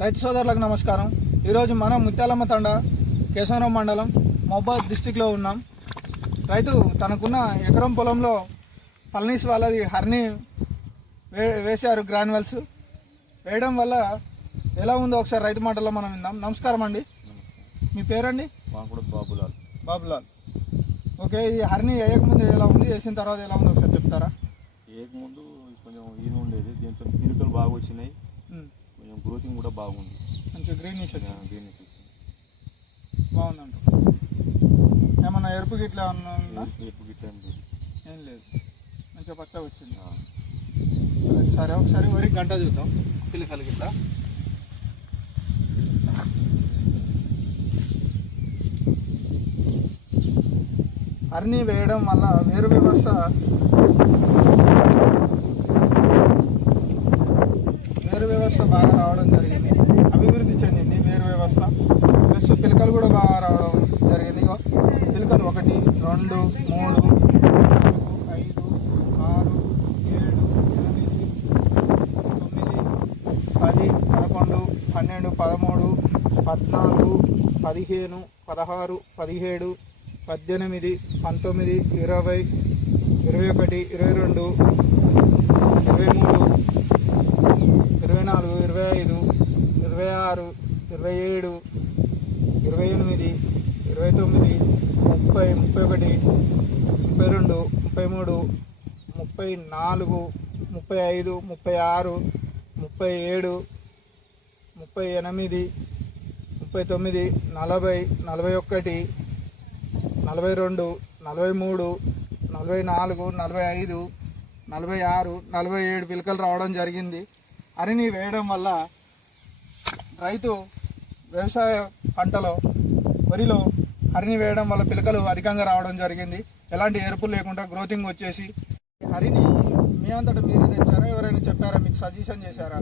రైతు సోదరులకు నమస్కారం. ఈరోజు మనం ముత్యాలమ్మ తండ కేశవరం మండలం మహబూబాబాద్ డిస్టిక్లో ఉన్నాం. రైతు తనకున్న ఎకరం పొలంలో పల్నీస్ వాళ్ళది హర్ని వేశారు. గ్రాన్యువల్స్ వేయడం వల్ల ఎలా ఉందో ఒకసారి రైతు మాటల్లో మనం విందాం. నమస్కారం అండి, మీ పేరండి? బాబులాల్. ఓకే, ఈ హర్ని వేయకముందు ఎలా ఉంది, వేసిన తర్వాత ఎలా ఉంది ఒకసారి చెప్తారా? వేయకముందు కొంచెం ఈజీ ఉండేది, దీంతో పిలుకలు బాగా వచ్చినాయి, కొంచెం గ్రోతింగ్ కూడా బాగుంది, మంచిగా గ్రీనిష్ గ్రీనిష్ బాగుందంట. ఏమన్నా ఎరుపు గిట్లా ఏమన్నా? ఎరుపు గిట్ల ఏం లేదు, మంచిగా పచ్చగా వచ్చింది. సరే, ఒకసారి వరి గంట చూద్దాం. పిల్లకలు గిట్లా హర్ని వేయడం వల్ల వేరు వ్యవస్థ బాగా రావడం జరిగింది, అభివృద్ధి చెందింది వేరు వ్యవస్థ. ప్లస్ పిలకలు కూడా బాగా రావడం జరిగింది. పిలకలు 1, 2, 3, 4, 5, 6, 7, 8, 9, 10, 11, 12, 13, 14, 15, 16, 17, 18, 19, 20, 21, 22, 23, 24, 25, 26, 27, 28, 29, 30, 31, 32, 33, 34, 35, 36, 37, 38, 39, 40, 41, 42, 43, 44, 45, 46, 47 పిలకలు రావడం జరిగింది. హరిని వేయడం వల్ల రైతు వ్యవసాయ పంటలో వరిలో హరిని వేయడం వల్ల పిలకలు అధికంగా రావడం జరిగింది. ఎలాంటి ఎరుపు లేకుండా గ్రోతింగ్ వచ్చేసి హరిని మీ అంతటా మీరు తెచ్చారా, ఎవరైనా చెప్పారా, మీకు సజెషన్ చేశారా?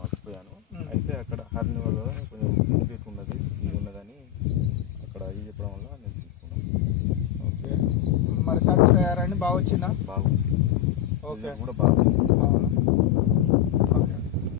మర్చిపోయాను. అయితే అక్కడ హరిని వల్ల కొంచెం బెనిఫిట్ ఉన్నది, ఇది ఉన్నదని అక్కడ ఇది చెప్పడం వల్ల నేను తీసుకున్నాను. ఓకే, మరి సాటిస్ఫై అయ్యారండి? బాగా వచ్చిందా? బాగుంది. ఓకే, కూడా బాగుంది.